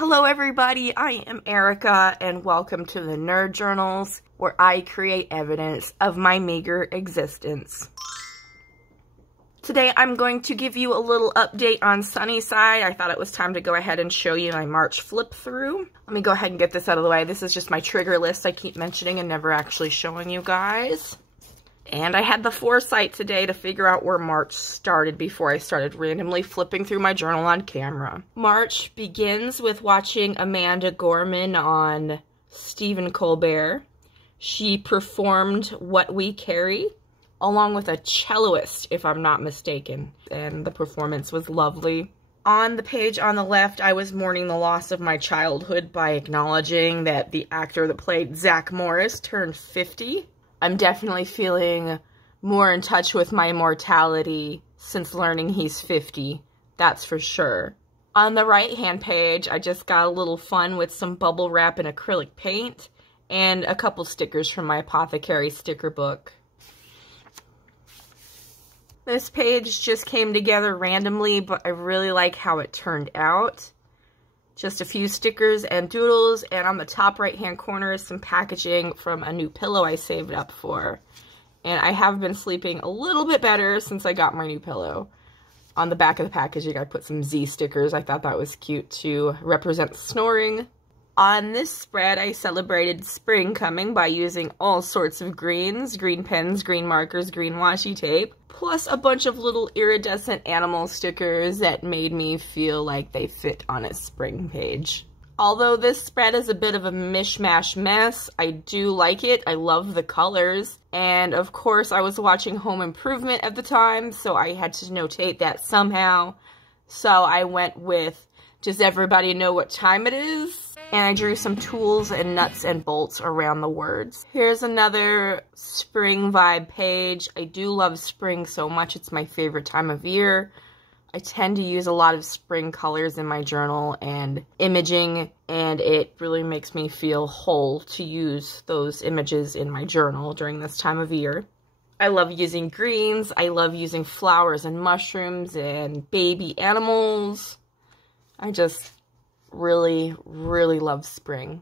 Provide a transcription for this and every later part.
Hello everybody, I am Erica and welcome to the Nerd Journals, where I create evidence of my meager existence. Today I'm going to give you a little update on Sunnyside. I thought it was time to go ahead and show you my March flip through. Let me go ahead and get this out of the way. This is just my trigger list I keep mentioning and never actually showing you guys. And I had the foresight today to figure out where March started before I started randomly flipping through my journal on camera. March begins with watching Amanda Gorman on Stephen Colbert. She performed What We Carry, along with a celloist, if I'm not mistaken, and the performance was lovely. On the page on the left, I was mourning the loss of my childhood by acknowledging that the actor that played Zach Morris turned 50. I'm definitely feeling more in touch with my mortality since learning he's 50, that's for sure. On the right-hand page, I just got a little fun with some bubble wrap and acrylic paint, and a couple stickers from my 𝓁𝑜𝓃𝓈 sticker book. This page just came together randomly, but I really like how it turned out. Just a few stickers and doodles, and on the top right-hand corner is some packaging from a new pillow I saved up for. And I have been sleeping a little bit better since I got my new pillow. On the back of the packaging, I put some Z stickers. I thought that was cute to represent snoring. On this spread, I celebrated spring coming by using all sorts of greens, green pens, green markers, green washi tape, plus a bunch of little iridescent animal stickers that made me feel like they fit on a spring page. Although this spread is a bit of a mishmash mess, I do like it. I love the colors. And of course, I was watching Home Improvement at the time, so I had to notate that somehow. So I went with, does everybody know what time it is? And I drew some tools and nuts and bolts around the words. Here's another spring vibe page. I do love spring so much. It's my favorite time of year. I tend to use a lot of spring colors in my journal and imaging, and it really makes me feel whole to use those images in my journal during this time of year. I love using greens. I love using flowers and mushrooms and baby animals. I just really love spring.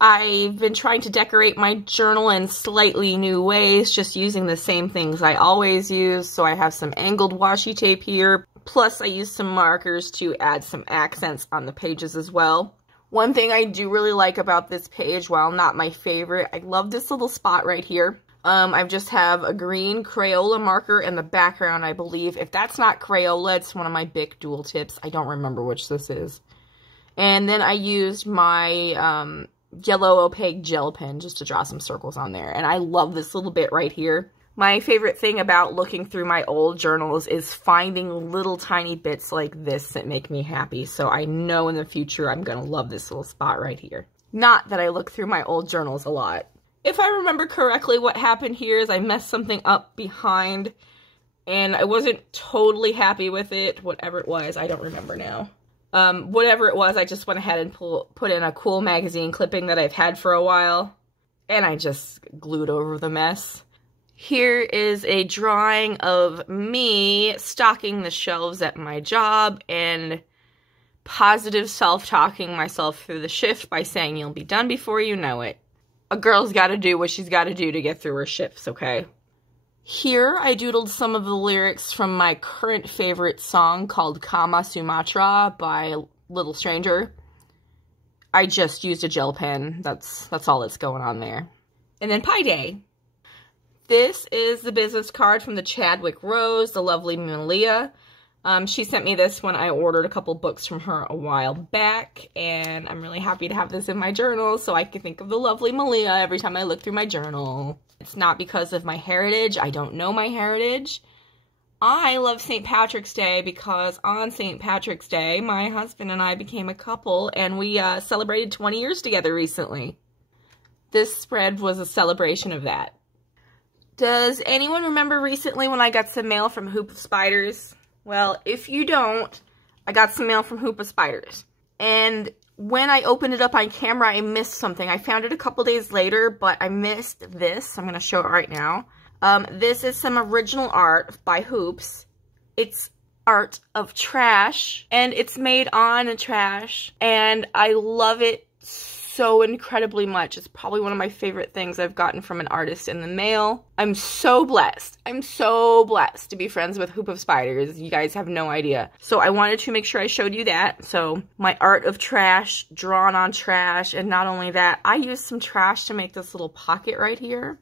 I've been trying to decorate my journal in slightly new ways, just using the same things I always use. So I have some angled washi tape here, plus I use some markers to add some accents on the pages as well. One thing I do really like about this page, while not my favorite, I love this little spot right here. I just have a green Crayola marker in the background, I believe. If that's not Crayola, it's one of my Bic dual tips. I don't remember which this is. And then I used my yellow opaque gel pen just to draw some circles on there. And I love this little bit right here. My favorite thing about looking through my old journals is finding little tiny bits like this that make me happy. So I know in the future I'm going to love this little spot right here. Not that I look through my old journals a lot. If I remember correctly, what happened here is I messed something up behind. And I wasn't totally happy with it. Whatever it was, I don't remember now. Whatever it was, I just went ahead and put in a cool magazine clipping that I've had for a while, and I just glued over the mess. Here is a drawing of me stocking the shelves at my job and positive self-talking myself through the shift by saying you'll be done before you know it. A girl's gotta do what she's gotta do to get through her shifts, okay? Here, I doodled some of the lyrics from my current favorite song called Kama Sumatra by Little Stranger. I just used a gel pen. That's all that's going on there. And then Pi Day. This is the business card from the Chadwick Rose, the lovely Malia. She sent me this when I ordered a couple books from her a while back, and I'm really happy to have this in my journal so I can think of the lovely Malia every time I look through my journal. It's not because of my heritage. I don't know my heritage. I love St. Patrick's Day because on St. Patrick's Day, my husband and I became a couple, and we celebrated 20 years together recently. This spread was a celebration of that. Does anyone remember recently when I got some mail from Hoop of Spiders? Well, if you don't, I got some mail from Hoop of Spiders. And when I opened it up on camera, I missed something. I found it a couple days later, but I missed this. I'm going to show it right now. This is some original art by Hoops. It's Art of Trash, and it's made on a trash, and I love it so incredibly much. It's probably one of my favorite things I've gotten from an artist in the mail. I'm so blessed. I'm so blessed to be friends with Hoop of Spiders. You guys have no idea. So I wanted to make sure I showed you that. So my Art of Trash, drawn on trash, and not only that, I used some trash to make this little pocket right here.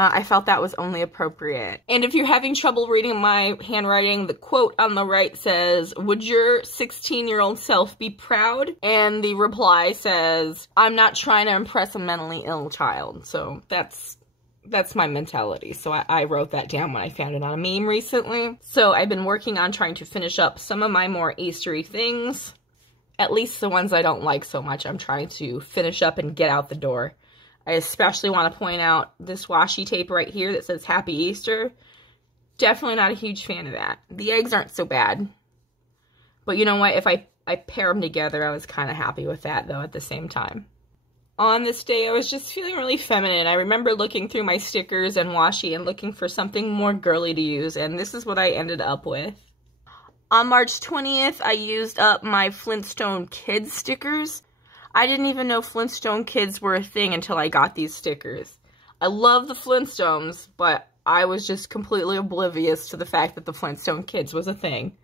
I felt that was only appropriate. And if you're having trouble reading my handwriting, the quote on the right says, "Would your 16-year-old self be proud?" And the reply says, "I'm not trying to impress a mentally ill child." So that's my mentality. So I wrote that down when I found it on a meme recently. So I've been working on trying to finish up some of my more Eastery things. At least the ones I don't like so much, I'm trying to finish up and get out the door. I especially want to point out this washi tape right here that says Happy Easter. Definitely not a huge fan of that. The eggs aren't so bad. But you know what? If I pair them together, I was kind of happy with that, though, at the same time. On this day, I was just feeling really feminine. I remember looking through my stickers and washi and looking for something more girly to use, and this is what I ended up with. On March 20th, I used up my Flintstone Kids stickers. I didn't even know Flintstone Kids were a thing until I got these stickers. I love the Flintstones, but I was just completely oblivious to the fact that the Flintstone Kids was a thing.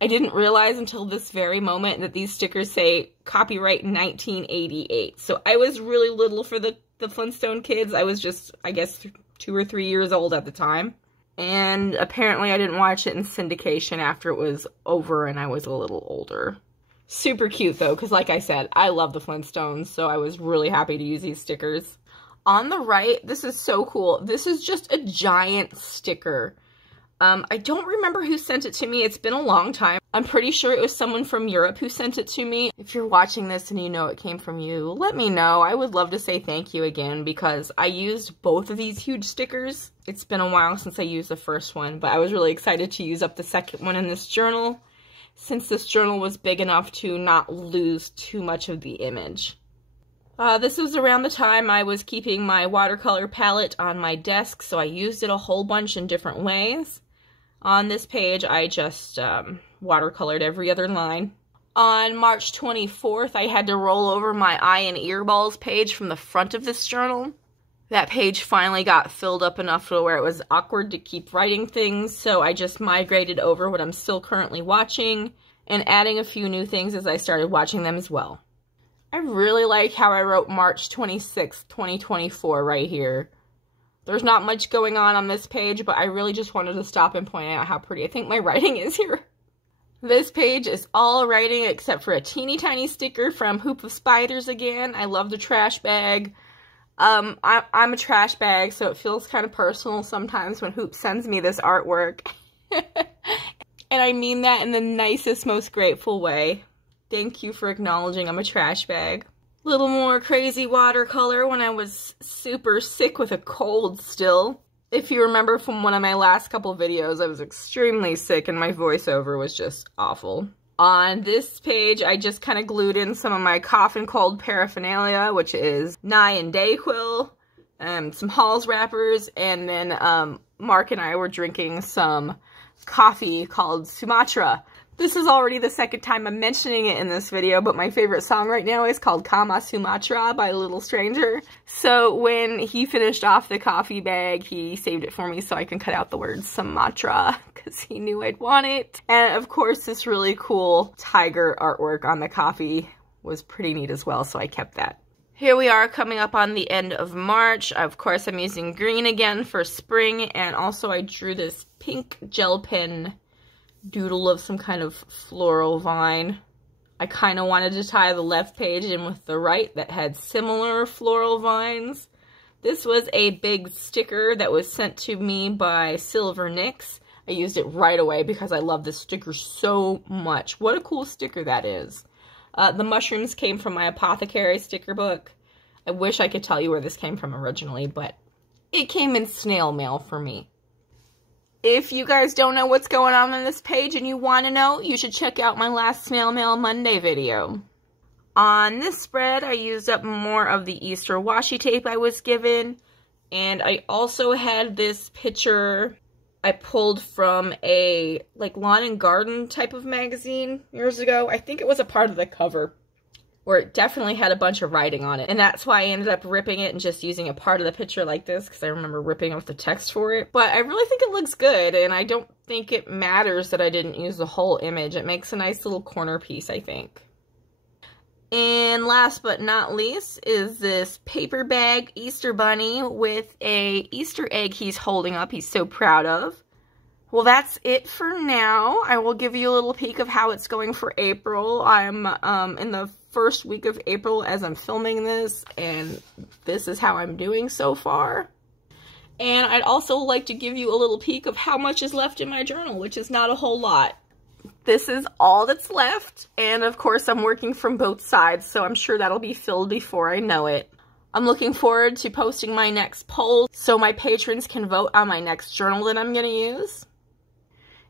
I didn't realize until this very moment that these stickers say copyright 1988. So I was really little for the Flintstone Kids. I was just, I guess, 2 or 3 years old at the time. And apparently I didn't watch it in syndication after it was over and I was a little older. Super cute though, because like I said, I love the Flintstones, so I was really happy to use these stickers. On the right, this is so cool. This is just a giant sticker. I don't remember who sent it to me. It's been a long time. I'm pretty sure it was someone from Europe who sent it to me. If you're watching this and you know it came from you, let me know. I would love to say thank you again because I used both of these huge stickers. It's been a while since I used the first one, but I was really excited to use up the second one in this journal, since this journal was big enough to not lose too much of the image. This was around the time I was keeping my watercolor palette on my desk, so I used it a whole bunch in different ways. On this page, I just watercolored every other line. On March 24th, I had to roll over my eye and earballs page from the front of this journal. That page finally got filled up enough to where it was awkward to keep writing things, so I just migrated over what I'm still currently watching and adding a few new things as I started watching them as well. I really like how I wrote March 26th, 2024 right here. There's not much going on this page, but I really just wanted to stop and point out how pretty I think my writing is here. This page is all writing except for a teeny tiny sticker from Hoop of Spiders again. I love the trash bag. I'm a trash bag, so it feels kind of personal sometimes when Hoop sends me this artwork. And I mean that in the nicest, most grateful way. Thank you for acknowledging I'm a trash bag. Little more crazy watercolor when I was super sick with a cold still. If you remember from one of my last couple videos, I was extremely sick and my voiceover was just awful. On this page, I just kind of glued in some of my cough and cold paraphernalia, which is 𝓁 and Dayquil, some Halls wrappers, and then Mark and I were drinking some coffee called Sumatra. This is already the second time I'm mentioning it in this video, but my favorite song right now is called Kama Sumatra by Little Stranger. So when he finished off the coffee bag, he saved it for me so I can cut out the word Sumatra because he knew I'd want it. And of course, this really cool tiger artwork on the coffee was pretty neat as well, so I kept that. Here we are coming up on the end of March. Of course, I'm using green again for spring, and also I drew this pink gel pen doodle of some kind of floral vine. I kind of wanted to tie the left page in with the right that had similar floral vines. This was a big sticker that was sent to me by Silver Nix. I used it right away because I love this sticker so much. What a cool sticker that is. The mushrooms came from my apothecary sticker book. I wish I could tell you where this came from originally, but it came in snail mail for me. If you guys don't know what's going on this page and you want to know, you should check out my last Snail Mail Monday video. On this spread, I used up more of the Easter washi tape I was given, and I also had this picture I pulled from a like lawn and garden type of magazine years ago. I think it was a part of the cover where it definitely had a bunch of writing on it. And that's why I ended up ripping it and just using a part of the picture like this, because I remember ripping off the text for it. But I really think it looks good, and I don't think it matters that I didn't use the whole image. It makes a nice little corner piece, I think. And last but not least is this paper bag Easter bunny with a Easter egg he's holding up. He's so proud of. Well, that's it for now. I will give you a little peek of how it's going for April. I'm in the first week of April as I'm filming this, and this is how I'm doing so far. And I'd also like to give you a little peek of how much is left in my journal, which is not a whole lot. This is all that's left, and of course I'm working from both sides, so I'm sure that'll be filled before I know it. I'm looking forward to posting my next poll so my patrons can vote on my next journal that I'm going to use.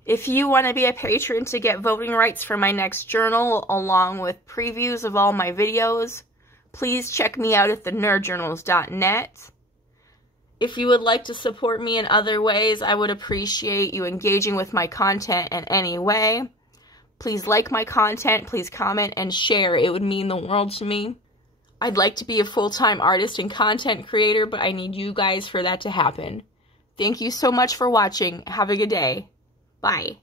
If you want to be a patron to get voting rights for my next journal, along with previews of all my videos, please check me out at thenerdjournals.net. If you would like to support me in other ways, I would appreciate you engaging with my content in any way. Please like my content, please comment and share. It would mean the world to me. I'd like to be a full-time artist and content creator, but I need you guys for that to happen. Thank you so much for watching. Have a good day. Bye.